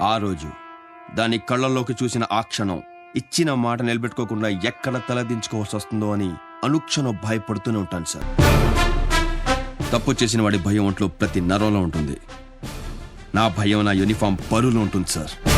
ఆ రోజు దాని కళ్ళల్లోకి చూసిన ఆ క్షణం ఇచ్చిన మాట నిలబెట్టుకోకుండా ఎక్కడ తలదించుకోవాల్సి వస్తుందో అని అనుక్షణం భయపడుతూనే ఉంటాను సార్. తప్పు చేసిన వాడి భయం ఒంట్లో ప్రతి నరంలో ఉంటుంది. నా భయం నా యూనిఫామ్ పరులో ఉంటుంది సార్.